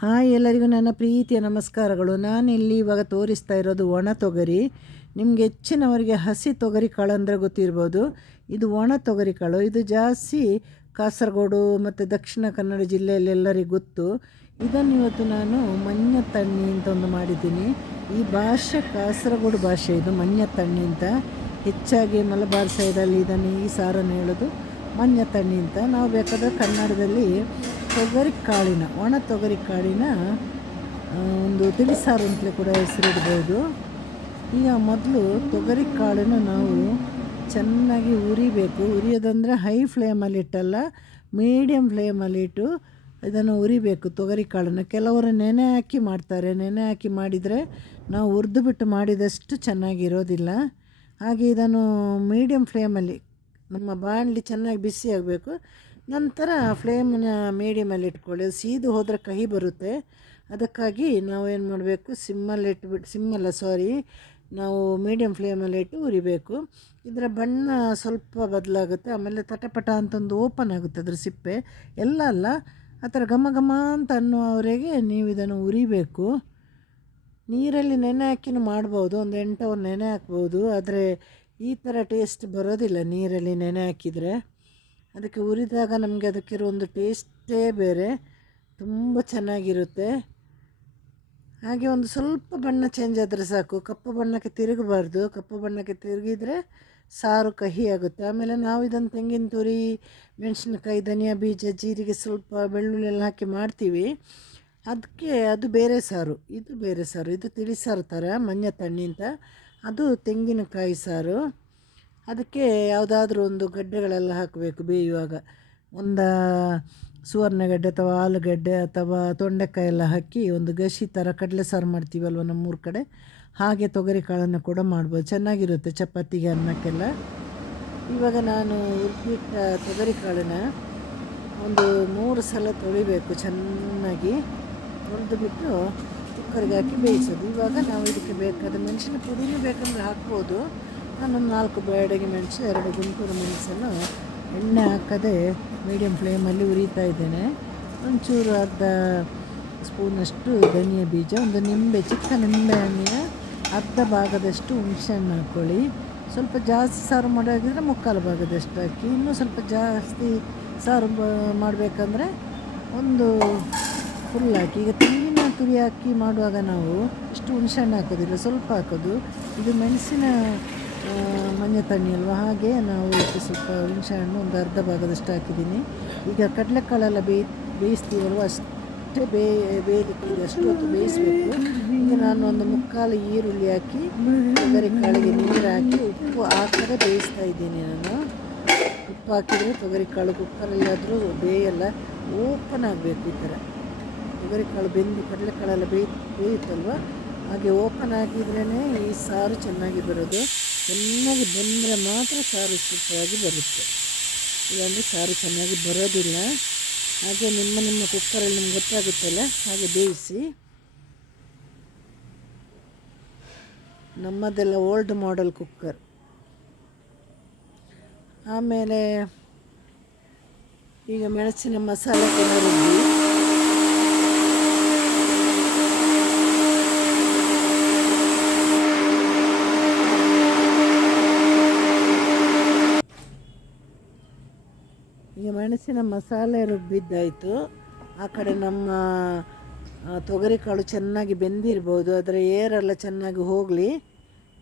Hi ಎಲ್ಲರಿಗೂ ನನ್ನ ಪ್ರೀತಿಯ ನಮಸ್ಕಾರಗಳು. ನಾನು ಇಲ್ಲಿ ಇವಾಗ ತೋರಿಸ್ತಾ ಇರೋದು ಒಣ ತೊಗರಿ. ನಿಮ್ಗೆ ಹೆಚ್ಚಿನವರಿಗೆ ಹಸಿ ತೊಗರಿ ಕಾಳು ಅಂದರೆ ಗೊತ್ತಿರ್ಬೋದು. ಇದು ಒಣ ತೊಗರಿ ಕಾಳು. ಇದು ಜಾಸ್ತಿ ಕಾಸರಗೋಡು ಮತ್ತು ದಕ್ಷಿಣ ಕನ್ನಡ ಜಿಲ್ಲೆಯಲ್ಲೆಲ್ಲರಿಗೂ ಗೊತ್ತು. ಇದನ್ನು ಇವತ್ತು ನಾನು ಮಂಜ ತಣ್ಣಿ ಅಂತ ಒಂದು ಮಾಡಿದ್ದೀನಿ. ಈ ಭಾಷೆ ಕಾಸರಗೋಡು ಭಾಷೆ ಇದು ಮಂಜ ತಣ್ಣಿ ಅಂತ. ಹೆಚ್ಚಾಗಿ ಮಲಬಾರ್ ಸೈಡಲ್ಲಿ ಇದನ್ನು ಈ ಸಾರನ್ನು ಹೇಳೋದು ಮಂಜ ತಣ್ಣಿ ಅಂತ. ನಾವು ಬೇಕಾದ್ರೆ ಕನ್ನಡದಲ್ಲಿ ತೊಗರಿ ಕಾಳಿನ, ಒಣ ತೊಗರಿ ಕಾಳಿನ ಒಂದು ತಿಳಿಸಾರು ಅಂತಲೇ ಕೂಡ ಹೆಸರಿಡ್ಬೋದು. ಈಗ ಮೊದಲು ತೊಗರಿ ಕಾಳನ್ನು ನಾವು ಚೆನ್ನಾಗಿ ಉರಿಬೇಕು. ಉರಿಯೋದಂದರೆ ಹೈ ಫ್ಲೇಮಲ್ಲಿ ಇಟ್ಟಲ್ಲ ಮೀಡಿಯಮ್ ಫ್ಲೇಮಲ್ಲಿ ಇಟ್ಟು ಇದನ್ನು ಉರಿಬೇಕು ತೊಗರಿ ಕಾಳನ್ನು. ಕೆಲವರು ನೆನೆ ಹಾಕಿ ಮಾಡ್ತಾರೆ. ನೆನೆ ಹಾಕಿ ಮಾಡಿದರೆ ನಾವು ಹುರಿದು ಬಿಟ್ಟು ಮಾಡಿದಷ್ಟು ಚೆನ್ನಾಗಿರೋದಿಲ್ಲ. ಹಾಗೆ ಇದನ್ನು ಮೀಡಿಯಮ್ ಫ್ಲೇಮಲ್ಲಿ, ನಮ್ಮ ಬಾಣಲಿ ಚೆನ್ನಾಗಿ ಬಿಸಿ ಆಗಬೇಕು. ನಂತರ ಫ್ಲೇಮನ್ನ ಮೀಡಿಯಮಲ್ಲಿ ಇಟ್ಕೊಳ್ಳಿ. ಸೀದು ಹೋದರೆ ಕಹಿ ಬರುತ್ತೆ. ಅದಕ್ಕಾಗಿ ನಾವು ಏನು ಮಾಡಬೇಕು? ಸಿಮ್ಮಲ್ಲಿ ಇಟ್ಬಿಟ್ಟು ಸಿಮ್ಮಲ್ಲ ಸಾರಿ ನಾವು ಮೀಡಿಯಮ್ ಫ್ಲೇಮಲ್ಲಿ ಇಟ್ಟು ಉರಿಬೇಕು. ಇದರ ಬಣ್ಣ ಸ್ವಲ್ಪ ಬದಲಾಗುತ್ತೆ. ಆಮೇಲೆ ತಟಪಟ ಅಂತಂದು ಓಪನ್ ಆಗುತ್ತೆ ಅದ್ರ ಸಿಪ್ಪೆ. ಎಲ್ಲ ಅಲ್ಲ, ಆ ಥರ ಘಮ ಘಮ ಅಂತ ಅನ್ನುವವರೆಗೆ ನೀವು ಇದನ್ನು ಉರಿಬೇಕು. ನೀರಲ್ಲಿ ನೆನೆ ಹಾಕಿನೂ ಮಾಡ್ಬೋದು. ಒಂದು ಎಂಟು ಅವ್ರು ನೆನೆ ಹಾಕ್ಬೋದು. ಆದರೆ ಈ ಥರ ಟೇಸ್ಟ್ ಬರೋದಿಲ್ಲ ನೀರಲ್ಲಿ ನೆನೆ ಹಾಕಿದರೆ. ಅದಕ್ಕೆ ಹುರಿದಾಗ ನಮಗೆ ಅದಕ್ಕಿರೋ ಒಂದು ಟೇಸ್ಟೇ ಬೇರೆ, ತುಂಬ ಚೆನ್ನಾಗಿರುತ್ತೆ. ಹಾಗೆ ಒಂದು ಸ್ವಲ್ಪ ಬಣ್ಣ ಚೇಂಜ್ ಆದರೆ ಸಾಕು. ಕಪ್ಪು ಬಣ್ಣಕ್ಕೆ ತಿರುಗಬಾರ್ದು. ಕಪ್ಪು ಬಣ್ಣಕ್ಕೆ ತಿರುಗಿದರೆ ಸಾರು ಕಹಿ ಆಗುತ್ತೆ. ಆಮೇಲೆ ನಾವು ಇದನ್ನು ತೆಂಗಿನ ತುರಿ, ಮೆಣಸಿನಕಾಯಿ, ಧನಿಯಾ ಬೀಜ, ಜೀರಿಗೆ ಸ್ವಲ್ಪ ಬೆಳ್ಳುಳ್ಳಿ ಎಲ್ಲ ಹಾಕಿ ಮಾಡ್ತೀವಿ. ಅದಕ್ಕೆ ಅದು ಬೇರೆ ಸಾರು. ಇದು ಬೇರೆ ಸಾರು. ಇದು ತಿಳಿ ಸಾರು ಥರ ಮಂಜ ತಣ್ಣಿ ಅಂತ. ಅದು ತೆಂಗಿನಕಾಯಿ ಸಾರು. ಅದಕ್ಕೆ ಯಾವುದಾದ್ರೂ ಒಂದು ಗಡ್ಡೆಗಳೆಲ್ಲ ಹಾಕಬೇಕು ಬೇಯುವಾಗ. ಒಂದು ಸುವರ್ಣಗಡ್ಡೆ ಅಥವಾ ಆಲೂಗಡ್ಡೆ ಅಥವಾ ತೊಂಡೆಕಾಯಿ ಎಲ್ಲ ಹಾಕಿ ಒಂದು ಗಸಿ ಥರ ಕಡಲೆ ಸಾರು ಮಾಡ್ತೀವಲ್ವ ನಮ್ಮೂರು ಕಡೆ, ಹಾಗೆ ತೊಗರಿ ಕಾಳನ್ನು ಕೂಡ ಮಾಡ್ಬೋದು. ಚೆನ್ನಾಗಿರುತ್ತೆ ಚಪಾತಿಗೆ ಅನ್ನಕ್ಕೆಲ್ಲ. ಇವಾಗ ನಾನು ಉಪ್ಪಿಟ್ಟ ತೊಗರಿ ಕಾಳನ್ನ ಒಂದು ಮೂರು ಸಲ ತೊಳಿಬೇಕು ಚೆನ್ನಾಗಿ. ತೊಳೆದು ಬಿಟ್ಟು ಕುಕ್ಕರ್ಗೆ ಹಾಕಿ ಬೇಯಿಸೋದು. ಇವಾಗ ನಾವು ಇದಕ್ಕೆ ಬೇಕಾದ ಮೆಣಸಿನ ಪುಡಿನೂ ಬೇಕಂದ್ರೆ ಹಾಕ್ಬೋದು. ನಾನೊಂದು ನಾಲ್ಕು ಬೇಡಗಿ ಮೆಣಸು, ಎರಡು ಗುಂಟೂರು ಮೆಣಸನ್ನು ಎಣ್ಣೆ ಹಾಕದೆ ಮೀಡಿಯಮ್ ಫ್ಲೇಮಲ್ಲಿ ಉರಿತಾ ಇದ್ದೇನೆ. ಒಂಚೂರು ಅರ್ಧ ಸ್ಪೂನಷ್ಟು ಧನಿಯ ಬೀಜ, ಒಂದು ನಿಂಬೆ, ಚಿಕ್ಕ ನಿಂಬೆ ಹಣ್ಣಿನ ಅರ್ಧ ಭಾಗದಷ್ಟು ಹುಣಸೆಹಣ್ಣು ಹಾಕ್ಕೊಳ್ಳಿ. ಸ್ವಲ್ಪ ಜಾಸ್ತಿ ಸಾರು ಮಾಡೋದಿದ್ರೆ ಮುಕ್ಕಾಲು ಭಾಗದಷ್ಟು ಹಾಕಿ. ಇನ್ನೂ ಸ್ವಲ್ಪ ಜಾಸ್ತಿ ಸಾರು ಮಾಡಬೇಕಂದ್ರೆ ಒಂದು ಫುಲ್ ಹಾಕಿ. ಈಗ ತೆಂಗಿನ ತುರಿ ಹಾಕಿ ಮಾಡುವಾಗ ನಾವು ಇಷ್ಟು ಹುಣಸೆಹಣ್ಣು ಹಾಕೋದಿಲ್ಲ, ಸ್ವಲ್ಪ ಹಾಕೋದು. ಇದು ಮೆಣಸಿನ ಮഞ്ഞ ತಣ್ಣಿ ಅಲ್ವಾ? ಹಾಗೆ ನಾವು ಇದಕ್ಕೆ ಸ್ವಲ್ಪ ಹುಣಸೆಹಣ್ಣು ಒಂದು ಅರ್ಧ ಭಾಗದಷ್ಟು ಹಾಕಿದ್ದೀನಿ. ಈಗ ಕಡಲೆಕಾಳೆಲ್ಲ ಬೇಯ್, ಬೇಯಿಸ್ತೀವಲ್ವ? ಅಷ್ಟೇ ಬೇ ಬೇಯಲಿಕ್ಕೆ ಅಷ್ಟು ಹೊತ್ತು ಬೇಯಿಸಬೇಕು. ಈಗ ನಾನು ಒಂದು ಮುಕ್ಕಾಲು ಈರುಳ್ಳಿ ಹಾಕಿ ತೊಗರಿ ಕಾಳಿಗೆ ನೀರು ಹಾಕಿ, ಉಪ್ಪು ಹಾಕದೆ ಬೇಯಿಸ್ತಾ ಇದ್ದೀನಿ ನಾನು. ಉಪ್ಪು ಹಾಕಿದರೆ ತೊಗರಿ ಕಾಳು ಕುಕ್ಕರಲ್ಲಾದರೂ ಬೇಯಲ್ಲ ಓಪನ್ ಆಗಬೇಕು ಈ ಥರ. ತೊಗರಿ ಕಾಳು ಬೆಂದು ಕಡಲೆಕಾಳೆಲ್ಲ ಬೇಯ್, ಬೇಯುತ್ತಲ್ವ? ಹಾಗೆ ಓಪನ್ ಆಗಿದ್ರೇ ಈ ಸಾರು ಚೆನ್ನಾಗಿ ಬರೋದು. ಚೆನ್ನಾಗಿ ಬಂದರೆ ಮಾತ್ರ ಸಾರು ಸೂಪರಾಗಿ ಬರುತ್ತೆ. ಇಲ್ಲಾಂದರೆ ಸಾರು ಚೆನ್ನಾಗಿ ಬರೋದಿಲ್ಲ. ಹಾಗೆ ನಿಮ್ಮ ನಿಮ್ಮ ಕುಕ್ಕರಲ್ಲಿ ನಿಮ್ಗೆ ಗೊತ್ತಾಗುತ್ತಲ್ಲ, ಹಾಗೆ ಬೇಯಿಸಿ. ನಮ್ಮದೆಲ್ಲ ಓಲ್ಡ್ ಮಾಡೆಲ್ ಕುಕ್ಕರ್. ಆಮೇಲೆ ಈಗ ಮೆಣಸಿನ ಮಸಾಲೆ ರುಬ್ಬಿ ಈಗ ಮೆಣಸಿನ ಮಸಾಲೆ ರುಬ್ಬಿದ್ದಾಯಿತು ಆ ಕಡೆ ನಮ್ಮ ತೊಗರಿ ಕಾಳು ಚೆನ್ನಾಗಿ ಬೆಂದಿರ್ಬೋದು. ಅದರ ಏರೆಲ್ಲ ಚೆನ್ನಾಗಿ ಹೋಗಲಿ.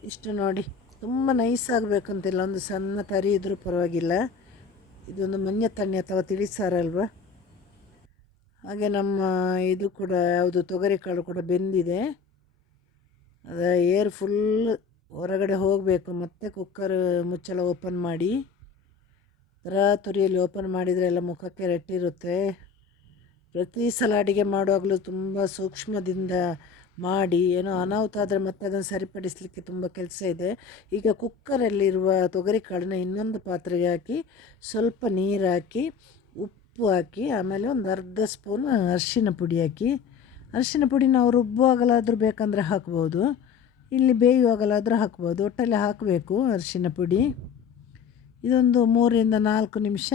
ಇಷ್ಟು ನೋಡಿ. ತುಂಬ ನೈಸ್ ಆಗಬೇಕಂತಿಲ್ಲ. ಒಂದು ಸಣ್ಣ ತರಿ ಇದ್ದರೂ ಪರವಾಗಿಲ್ಲ. ಇದೊಂದು ಮಂಜ ತಣ್ಣಿ ಅಥವಾ ತಿಳಿಸಾರಲ್ವಾ ಹಾಗೆ ನಮ್ಮ, ಇದು ಕೂಡ ಯಾವುದು ತೊಗರಿ ಕಾಳು ಕೂಡ ಬೆಂದಿದೆ. ಅದು ಏರ್ ಫುಲ್ ಹೊರಗಡೆ ಹೋಗಬೇಕು. ಮತ್ತೆ ಕುಕ್ಕರ್ ಮುಚ್ಚಳ ಓಪನ್ ಮಾಡಿ. ತರಾತುರಿಯಲ್ಲಿ ಓಪನ್ ಮಾಡಿದರೆ ಎಲ್ಲ ಮುಖಕ್ಕೆ ರೆಟ್ಟಿರುತ್ತೆ ಪ್ರತಿ ಸಲ ಅಡುಗೆ ಮಾಡುವಾಗಲೂ ತುಂಬ ಸೂಕ್ಷ್ಮದಿಂದ ಮಾಡಿ, ಏನೋ ಅನಾಹುತ ಆದರೆ ಮತ್ತೆ ಅದನ್ನು ಸರಿಪಡಿಸಲಿಕ್ಕೆ ತುಂಬ ಕೆಲಸ ಇದೆ. ಈಗ ಕುಕ್ಕರಲ್ಲಿರುವ ತೊಗರಿ ಕಾಳನ್ನ ಇನ್ನೊಂದು ಪಾತ್ರೆಗೆ ಹಾಕಿ, ಸ್ವಲ್ಪ ನೀರು ಹಾಕಿ, ಉಪ್ಪು ಹಾಕಿ, ಆಮೇಲೆ ಒಂದು ಅರ್ಧ ಸ್ಪೂನ್ ಅರಿಶಿನ ಪುಡಿ ಹಾಕಿ. ಅರಿಶಿನ ಪುಡಿ ನಾವು ರುಬ್ಬುವಾಗಲಾದರೂ ಬೇಕಂದರೆ ಹಾಕ್ಬೋದು. ಇಲ್ಲಿ ಬೇಯುವಾಗಲಾದರೂ ಹಾಕ್ಬೋದು. ಒಟ್ಟಲ್ಲಿ ಹಾಕಬೇಕು ಅರಿಶಿನ ಪುಡಿ. ಇದೊಂದು ಮೂರರಿಂದ ನಾಲ್ಕು ನಿಮಿಷ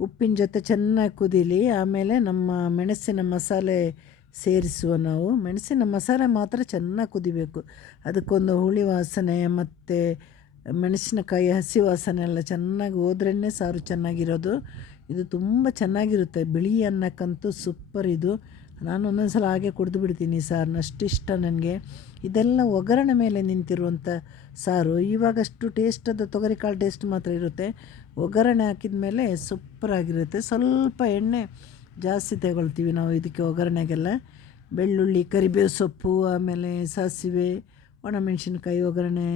ಉಪ್ಪಿನ ಜೊತೆ ಚೆನ್ನಾಗಿ ಕುದೀಲಿ, ಆಮೇಲೆ ನಮ್ಮ ಮೆಣಸಿನ ಮಸಾಲೆ ಸೇರಿಸುವ ನಾವು. ಮೆಣಸಿನ ಮಸಾಲೆ ಮಾತ್ರ ಚೆನ್ನಾಗಿ ಕುದಿಬೇಕು. ಅದಕ್ಕೊಂದು ಹುಳಿ ವಾಸನೆ ಮತ್ತು ಮೆಣಸಿನಕಾಯಿ ಹಸಿ ವಾಸನೆ ಎಲ್ಲ ಚೆನ್ನಾಗಿ ಹೋದ್ರೇ ಸಾರು ಚೆನ್ನಾಗಿರೋದು. ಇದು ತುಂಬ ಚೆನ್ನಾಗಿರುತ್ತೆ. ಬಿಳಿ ಅನ್ನಕ್ಕಂತೂ ಸೂಪರ್ ಇದು. ನಾನು ಒಂದೊಂದು ಸಲ ಹಾಗೆ ಕುಡಿದು ಬಿಡ್ತೀನಿ ಸಾರ್ ಸಾರನ್ನ ಅಷ್ಟು ಇಷ್ಟ ನನಗೆ. ಇದೆಲ್ಲ ಒಗ್ಗರಣೆ ಮೇಲೆ ನಿಂತಿರುವಂಥ ಸಾರು. ಇವಾಗಷ್ಟು ಟೇಸ್ಟ್ ಅದು ತೊಗರಿಕಾಳು ಟೇಸ್ಟ್ ಮಾತ್ರ ಇರುತ್ತೆ. ಒಗ್ಗರಣೆ ಹಾಕಿದ ಮೇಲೆ ಸೂಪರಾಗಿರುತ್ತೆ ಸ್ವಲ್ಪ ಎಣ್ಣೆ ಜಾಸ್ತಿ ತಗೊಳ್ತೀವಿ ನಾವು ಇದಕ್ಕೆ ಒಗ್ಗರಣೆಗೆಲ್ಲ ಬೆಳ್ಳುಳ್ಳಿ, ಕರಿಬೇವು ಸೊಪ್ಪು, ಆಮೇಲೆ ಸಾಸಿವೆ ಒಣಮೆಣಸಿನ್ಕಾಯಿ ಒಗ್ಗರಣೆ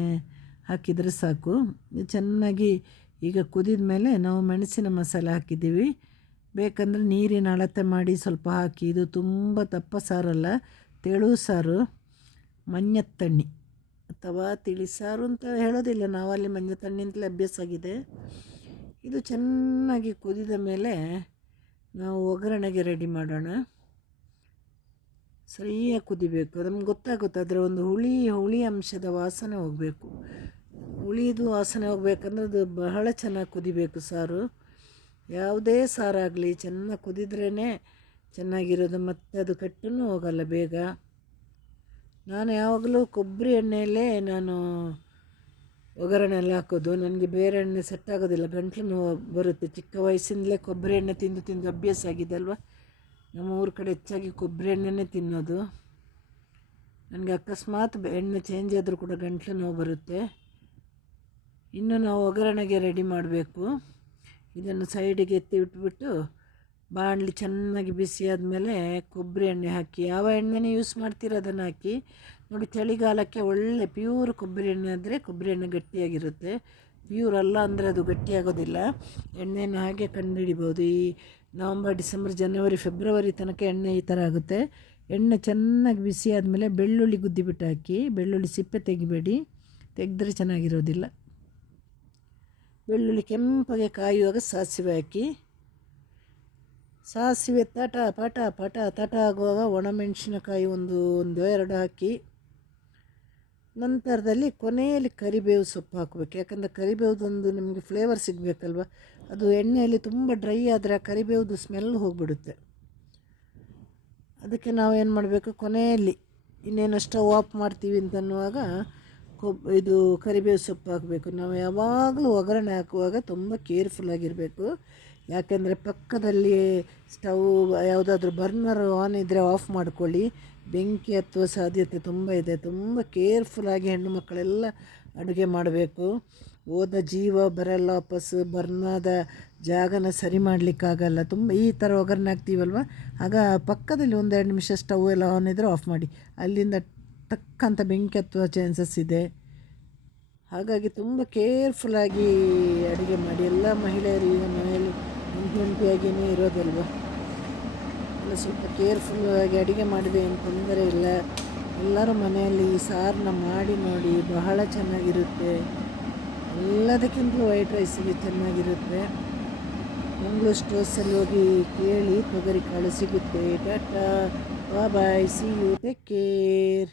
ಹಾಕಿದರೆ ಸಾಕು. ಚೆನ್ನಾಗಿ ಈಗ ಕುದಿದ ಮೇಲೆ ನಾವು ಮೆಣಸಿನ ಮಸಾಲೆ ಹಾಕಿದ್ದೀವಿ. ಬೇಕಂದರೆ ನೀರಿನ ಅಳತೆ ಮಾಡಿ ಸ್ವಲ್ಪ ಹಾಕಿ. ಇದು ತುಂಬ ದಪ್ಪ ಸಾರಲ್ಲ, ತೆಳು ಸಾರು ಮಂಜತ್ತಣ್ಣಿ ಅಥವಾ ತಿಳಿಸಾರು ಅಂತ ಹೇಳೋದಿಲ್ಲ, ನಾವಲ್ಲಿ ಮಂಜತ್ತಣ್ಣಿಂತಲೇ ಅಭ್ಯಾಸ ಆಗಿದೆ. ಇದು ಚೆನ್ನಾಗಿ ಕುದಿದ ಮೇಲೆ ನಾವು ಒಗ್ಗರಣೆಗೆ ರೆಡಿ ಮಾಡೋಣ. ಸರಿಯಾಗಿ ಕುದಿಬೇಕು. ನಮ್ಗೆ ಗೊತ್ತಾಗುತ್ತೆ, ಅದರ ಒಂದು ಹುಳಿ ಹುಳಿ ಅಂಶದ ವಾಸನೆ ಹೋಗಬೇಕು. ಹುಳಿದು ವಾಸನೆ ಹೋಗ್ಬೇಕಂದ್ರೆ ಅದು ಬಹಳ ಚೆನ್ನಾಗಿ ಕುದಿಬೇಕು ಸಾರು. ಯಾವುದೇ ಸಾರಾಗಲಿ ಚೆನ್ನಾಗಿ ಕುದಿದ್ರೇ ಚೆನ್ನಾಗಿರೋದು, ಮತ್ತು ಅದು ಕಟ್ಟೂ ಹೋಗಲ್ಲ ಬೇಗ. ನಾನು ಯಾವಾಗಲೂ ಕೊಬ್ಬರಿ ಎಣ್ಣೆಯಲ್ಲೇ ನಾನು ಒಗ್ಗರಣೆ ಎಲ್ಲ ಹಾಕೋದು. ನನಗೆ ಬೇರೆ ಎಣ್ಣೆ ಸೆಟ್ ಆಗೋದಿಲ್ಲ. ಗಂಟ್ಲು ನೋವು ಬರುತ್ತೆ. ಚಿಕ್ಕ ವಯಸ್ಸಿಂದಲೇ ಕೊಬ್ಬರಿ ಎಣ್ಣೆ ತಿಂದು ತಿಂದು ಅಭ್ಯಾಸ ಆಗಿದೆ ಅಲ್ವಾ? ನಮ್ಮ ಊರ ಕಡೆ ಹೆಚ್ಚಾಗಿ ಕೊಬ್ಬರಿ ಎಣ್ಣೆನೇ ತಿನ್ನೋದು. ನನಗೆ ಅಕಸ್ಮಾತ್ ಎಣ್ಣೆ ಚೇಂಜ್ ಆದರೂ ಕೂಡ ಗಂಟ್ಲು ನೋವು ಬರುತ್ತೆ. ಇನ್ನು ನಾವು ಒಗ್ಗರಣೆಗೆ ರೆಡಿ ಮಾಡಬೇಕು. ಇದನ್ನು ಸೈಡಿಗೆ ಎತ್ತಿ ಇಟ್ಬಿಟ್ಟು ಬಾಣಲಿ ಚೆನ್ನಾಗಿ ಬಿಸಿ ಆದಮೇಲೆ ಕೊಬ್ಬರಿ ಎಣ್ಣೆ ಹಾಕಿ. ಯಾವ ಎಣ್ಣೆನೇ ಯೂಸ್ ಮಾಡ್ತೀರೋ ಅದನ್ನು ಹಾಕಿ? ನೋಡಿ, ಚಳಿಗಾಲಕ್ಕೆ ಒಳ್ಳೆ ಪ್ಯೂರ್ ಕೊಬ್ಬರಿ ಎಣ್ಣೆ ಆದರೆ ಕೊಬ್ಬರಿ ಎಣ್ಣೆ ಗಟ್ಟಿಯಾಗಿರುತ್ತೆ. ಪ್ಯೂರ್ ಅಲ್ಲ ಅಂದರೆ ಅದು ಗಟ್ಟಿಯಾಗೋದಿಲ್ಲ. ಎಣ್ಣೆನ ಹಾಗೆ ಕಂಡುಹಿಡಿಬೋದು. ಈ ನವಂಬರ್, ಡಿಸೆಂಬರ್, ಜನವರಿ, ಫೆಬ್ರವರಿ ತನಕ ಎಣ್ಣೆ ಈ ಥರ ಆಗುತ್ತೆ. ಎಣ್ಣೆ ಚೆನ್ನಾಗಿ ಬಿಸಿ ಆದಮೇಲೆ ಬೆಳ್ಳುಳ್ಳಿ ಗುದ್ದಿಬಿಟ್ಟು ಹಾಕಿ, ಬೆಳ್ಳುಳ್ಳಿ ಸಿಪ್ಪೆ ತೆಗಿಬೇಡಿ. ತೆಗೆದ್ರೆ ಚೆನ್ನಾಗಿರೋದಿಲ್ಲ. ಬೆಳ್ಳುಳ್ಳಿ ಕೆಂಪಗೆ ಕಾಯುವಾಗ ಸಾಸಿವೆ ಹಾಕಿ. ಸಾಸಿವೆ ತಟ ಪಟ ಪಟ ತಟ ಆಗುವಾಗ ಒಣಮೆಣಸಿನಕಾಯಿ ಒಂದು ಒಂದು, ಎರಡು ಹಾಕಿ. ನಂತರದಲ್ಲಿ ಕೊನೆಯಲ್ಲಿ ಕರಿಬೇವು ಸೊಪ್ಪು ಹಾಕಬೇಕು. ಯಾಕಂದರೆ ಕರಿಬೇವುದೊಂದು ನಿಮಗೆ ಫ್ಲೇವರ್ ಸಿಗಬೇಕಲ್ವ? ಅದು ಎಣ್ಣೆಯಲ್ಲಿ ತುಂಬ ಡ್ರೈ ಆದರೆ ಆ ಕರಿಬೇವ್ದು ಸ್ಮೆಲ್ ಹೋಗಿಬಿಡುತ್ತೆ. ಅದಕ್ಕೆ ನಾವು ಏನು ಮಾಡಬೇಕು? ಕೊನೆಯಲ್ಲಿ ಇನ್ನೇನು ಸ್ಟವ್ ಆಫ್ ಮಾಡ್ತೀವಿ ಅಂತನ್ನುವಾಗ ಕೊಬ್ ಇದು ಕರಿಬೇವು ಸೊಪ್ಪು ಹಾಕಬೇಕು. ನಾವು ಯಾವಾಗಲೂ ಒಗ್ಗರಣೆ ಹಾಕುವಾಗ ತುಂಬ ಕೇರ್ಫುಲ್ಲಾಗಿರಬೇಕು ಯಾಕೆಂದರೆ ಪಕ್ಕದಲ್ಲಿ ಸ್ಟವ್ ಯಾವುದಾದ್ರೂ ಬರ್ನರ್ ಆನ್ ಇದ್ದರೆ ಆಫ್ ಮಾಡ್ಕೊಳ್ಳಿ. ಬೆಂಕಿ ಹತ್ತುವ ಸಾಧ್ಯತೆ ತುಂಬ ಇದೆ. ತುಂಬ ಕೇರ್ಫುಲ್ಲಾಗಿ ಹೆಣ್ಣು ಮಕ್ಕಳೆಲ್ಲ ಅಡುಗೆ ಮಾಡಬೇಕು. ಹೋದ ಜೀವ ಬರಲ್ಲ ವಾಪಸ್ಸು ಬರ್ನಾದ ಜಾಗನ ಸರಿ ಮಾಡಲಿಕ್ಕಾಗಲ್ಲ. ತುಂಬ ಈ ಥರ ಒಗ್ಗರಣೆ ಹಾಕ್ತೀವಲ್ವ? ಆಗ ಪಕ್ಕದಲ್ಲಿ ಒಂದೆರಡು ನಿಮಿಷ ಸ್ಟವ್ ಎಲ್ಲ ಆನ್ ಇದ್ದರೆ ಆಫ್ ಮಾಡಿ. ಅಲ್ಲಿಂದ ಟಕ್ಕಂತ ಬೆಂಕಿ ಹತ್ತುವ ಚಾನ್ಸಸ್ ಇದೆ. ಹಾಗಾಗಿ ತುಂಬ ಕೇರ್ಫುಲ್ಲಾಗಿ ಅಡುಗೆ ಮಾಡಿ. ಎಲ್ಲ ಮಹಿಳೆಯರು ಈಗ ಮನೆಯಲ್ಲಿ ಒಂಟಿ ಒಂಟಿಯಾಗಿಯೇ ಇರೋದಲ್ವ? ಎಲ್ಲ ಸ್ವಲ್ಪ ಕೇರ್ಫುಲ್ಲಾಗಿ ಅಡುಗೆ ಮಾಡಿದೆ ಏನು ತೊಂದರೆ ಇಲ್ಲ. ಎಲ್ಲರೂ ಮನೆಯಲ್ಲಿ ಈ ಸಾರನ್ನ ಮಾಡಿ ನೋಡಿ, ಬಹಳ ಚೆನ್ನಾಗಿರುತ್ತೆ. ಎಲ್ಲದಕ್ಕಿಂತಲೂ ವೈಟ್ ರೈಸಿಗೆ ಚೆನ್ನಾಗಿರುತ್ತೆ. ಮಂಗ್ಳೂರು ಸ್ಟೋರ್ಸಲ್ಲಿ ಹೋಗಿ ಕೇಳಿ, ತೊಗರಿ ಕಾಳು ಸಿಗುತ್ತೆ. Tata bye see you take care